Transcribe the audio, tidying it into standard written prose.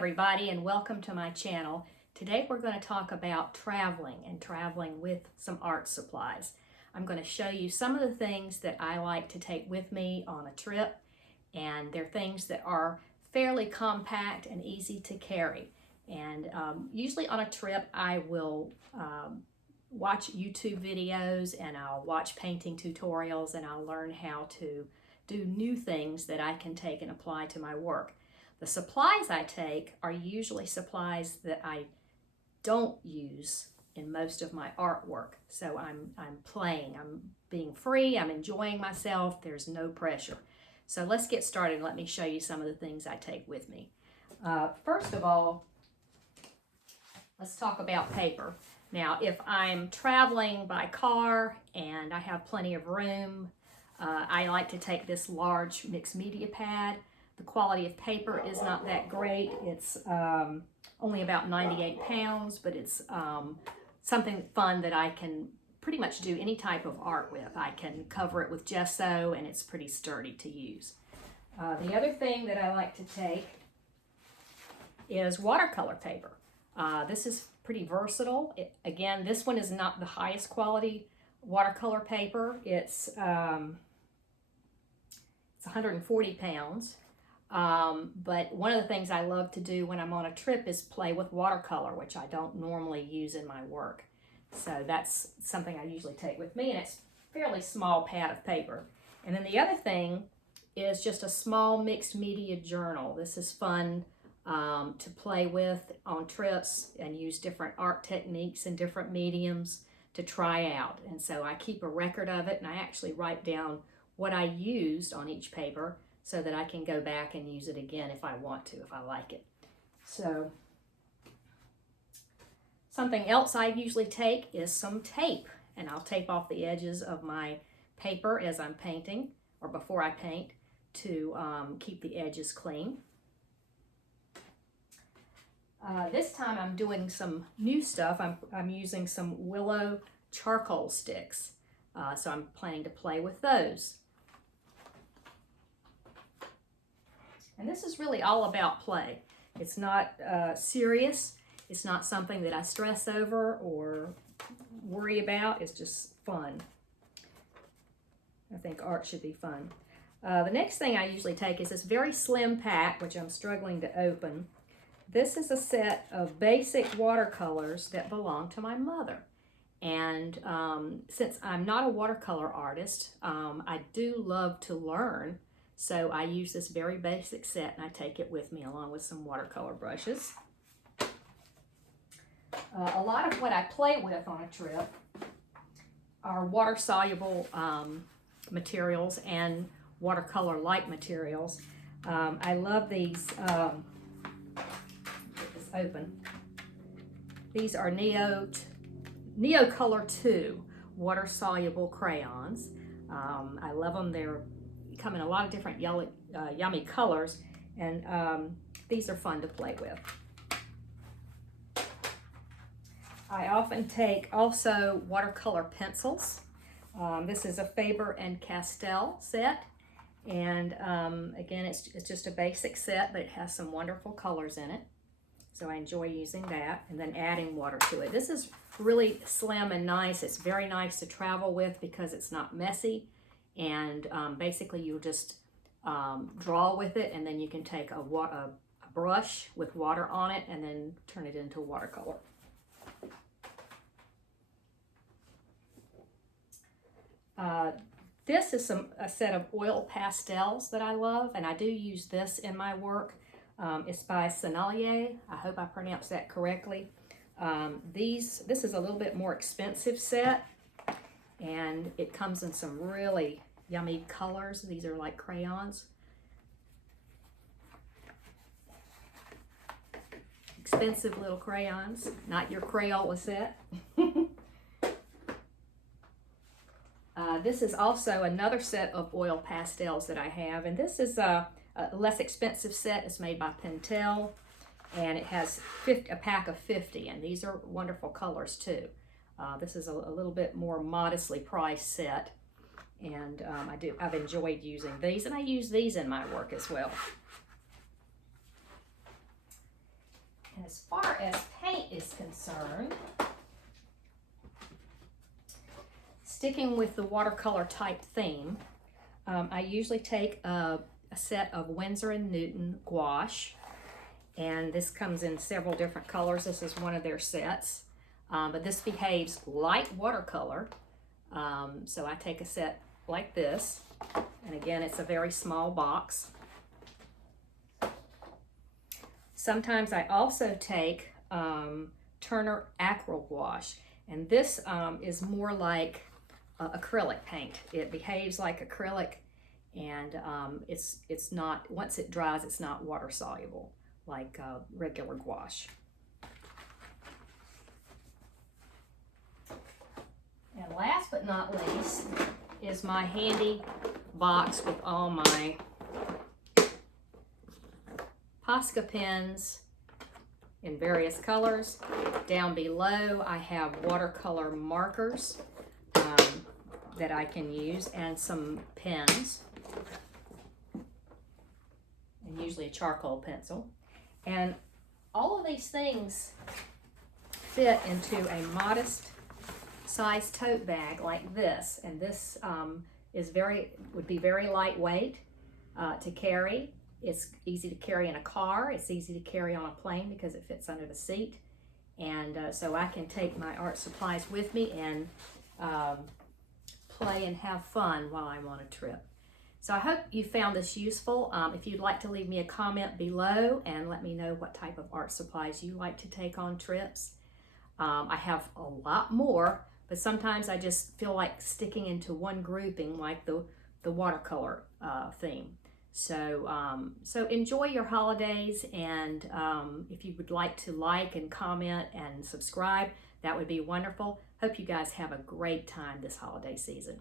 everybody, and welcome to my channel. Today we're going to talk about traveling and traveling with some art supplies. I'm going to show you some of the things that I like to take with me on a trip, and they're things that are fairly compact and easy to carry. And usually on a trip I will watch YouTube videos and I'll watch painting tutorials and I'll learn how to do new things that I can take and apply to my work. The supplies I take are usually supplies that I don't use in most of my artwork. So I'm playing, I'm being free, I'm enjoying myself, there's no pressure. So let's get started and let me show you some of the things I take with me. First of all, let's talk about paper. Now, if I'm traveling by car and I have plenty of room, I like to take this large mixed media pad. The quality of paper is not that great. It's only about 98 pounds, but it's something fun that I can pretty much do any type of art with. I can cover it with gesso and it's pretty sturdy to use. The other thing that I like to take is watercolor paper. This is pretty versatile. Again, this one is not the highest quality watercolor paper. It's 140 pounds. But one of the things I love to do when I'm on a trip is play with watercolor, which I don't normally use in my work. So that's something I usually take with me, and it's a fairly small pad of paper. And then the other thing is just a small mixed media journal. This is fun to play with on trips and use different art techniques and different mediums to try out. And so I keep a record of it, and I actually write down what I used on each paper so that I can go back and use it again if I want to, if I like it. So something else I usually take is some tape, and I'll tape off the edges of my paper as I'm painting or before I paint to keep the edges clean. This time I'm doing some new stuff. I'm using some willow charcoal sticks, so I'm planning to play with those. And this is really all about play. It's not serious. It's not something that I stress over or worry about. It's just fun. I think art should be fun. The next thing I usually take is this very slim pack, which I'm struggling to open. This is a set of basic watercolors that belong to my mother. And since I'm not a watercolor artist, I do love to learn. So I use this very basic set and I take it with me along with some watercolor brushes. A lot of what I play with on a trip are water-soluble materials and watercolor-like materials. I love these, get this open. These are Neocolor 2 water-soluble crayons. I love them. They're come in a lot of different yummy colors, and these are fun to play with. I often take also watercolor pencils. This is a Faber and Castell set, and again it's just a basic set, but it has some wonderful colors in it, so I enjoy using that and then adding water to it. This is really slim and nice. It's very nice to travel with because it's not messy. And basically you just draw with it, and then you can take a brush with water on it and then turn it into watercolor. This is a set of oil pastels that I love, and I do use this in my work. It's by Sennelier. I hope I pronounced that correctly. This is a little bit more expensive set, and it comes in some really yummy colors. These are like crayons. Expensive little crayons, not your Crayola set. This is also another set of oil pastels that I have, and this is a less expensive set. It's made by Pentel, and it has a pack of 50, and these are wonderful colors too. This is a little bit more modestly priced set, and I've enjoyed using these, and I use these in my work as well. As far as paint is concerned, sticking with the watercolor type theme, I usually take a set of Winsor & Newton gouache, and this comes in several different colors. This is one of their sets, but this behaves like watercolor, so I take a set like this, and again, it's a very small box. Sometimes I also take Turner Acryl Gouache, and this is more like acrylic paint. It behaves like acrylic, and it's not, once it dries, it's not water soluble like regular gouache. And last but not least is my handy box with all my Posca pens in various colors. Down below I have watercolor markers that I can use, and some pens, and usually a charcoal pencil. And all of these things fit into a modest size tote bag like this, and this would be very lightweight to carry. It's easy to carry in a car. It's easy to carry on a plane because it fits under the seat. And so I can take my art supplies with me and play and have fun while I'm on a trip. So I hope you found this useful. If you'd like to leave me a comment below and let me know what type of art supplies you like to take on trips. I have a lot more, but sometimes I just feel like sticking into one grouping, like the watercolor theme. So enjoy your holidays, and if you would like to like and comment and subscribe, that would be wonderful. Hope you guys have a great time this holiday season.